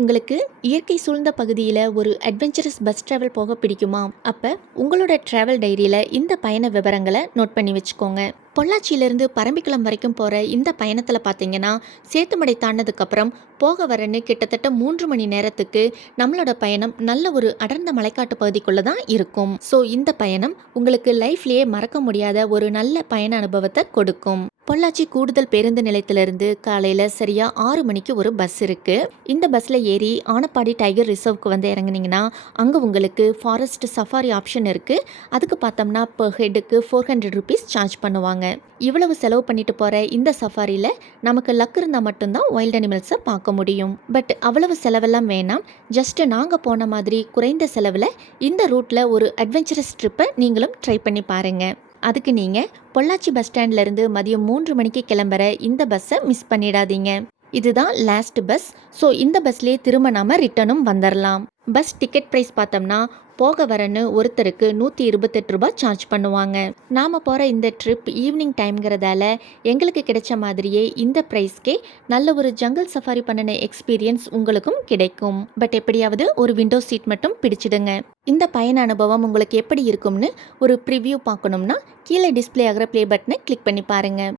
உங்களுக்கு இயற்கை சூழ்ந்த பகுதியில் ஒரு அட்வென்ச்சரஸ் பஸ் ட்ராவல் போக பிடிக்குமா? அப்போ உங்களோட ட்ராவல் டைரியில் இந்த பயண விவரங்களை நோட் பண்ணி வச்சுக்கோங்க. பொள்ளாச்சியிலேருந்து பரம்பிக்குளம் வரைக்கும் போகிற இந்த பயணத்தில் பார்த்தீங்கன்னா, சேத்துமடை தாண்டினதுக்கப்புறம் போக வரன்னு கிட்டத்தட்ட 3 மணி நேரத்துக்கு நம்மளோட பயணம் நல்ல ஒரு அடர்ந்த மலைக்காட்டு பகுதிக்குள்ளே தான் இருக்கும். ஸோ இந்த பயணம் உங்களுக்கு லைஃப்லேயே மறக்க முடியாத ஒரு நல்ல பயண அனுபவத்தை கொடுக்கும். பொள்ளாச்சி கூடுதல் பேருந்து நிலையத்திலிருந்து காலையில் சரியாக 6 மணிக்கு ஒரு பஸ் இருக்குது. இந்த பஸ்ஸில் ஏறி ஆனப்பாடி டைகர் ரிசர்வ்க்கு வந்து இறங்குனீங்கன்னா அங்கே உங்களுக்கு ஃபாரஸ்ட் சஃபாரி ஆப்ஷன் இருக்குது. அதுக்கு பார்த்தோம்னா per ஹெட்டுக்கு 400 rupees சார்ஜ் பண்ணுவாங்க. இவ்வளவு செலவு பண்ணிட்டு போகிற இந்த சஃபாரியில் நமக்கு லக் இருந்தால் மட்டும்தான் வைல்ட் அனிமல்ஸை பார்க்க முடியும். பட் அவ்வளவு செலவெல்லாம் வேணாம். ஜஸ்ட் நாங்கள் போன மாதிரி குறைந்த செலவில் இந்த ரூட்டில் ஒரு அட்வென்ச்சரஸ் ட்ரிப்பை நீங்களும் ட்ரை பண்ணி பாருங்கள். அதுக்கு நீங்கள் பொள்ளாச்சி பஸ் ஸ்டாண்ட்லேருந்து மதியம் 3 மணிக்கு கிளம்புற இந்த பஸ்ஸை மிஸ் பண்ணிடாதீங்க. இதுதான் லாஸ்ட் பஸ். ஸோ இந்த பஸ்லேயே திரும்ப நாம ரிட்டனும் வந்துடலாம். பஸ் டிக்கெட் ப்ரைஸ் பார்த்தோம்னா போக வரன்னு ஒருத்தருக்கு 128 ரூபாய் சார்ஜ் பண்ணுவாங்க. நாம் போகிற இந்த ட்ரிப் ஈவினிங் டைம்ங்கிறதால எங்களுக்கு கிடைச்ச மாதிரியே இந்த ப்ரைஸ்க்கே நல்ல ஒரு ஜங்கிள் சஃபாரி பண்ணின எக்ஸ்பீரியன்ஸ் உங்களுக்கும் கிடைக்கும். பட் எப்படியாவது ஒரு விண்டோ சீட் மட்டும் பிடிச்சிடுங்க. இந்த பயண அனுபவம் உங்களுக்கு எப்படி இருக்கும்னு ஒரு ப்ரிவ்யூ பார்க்கணும்னா கீழே டிஸ்பிளே ஆகிற ப்ளே பட்டனை கிளிக் பண்ணி பாருங்கள்.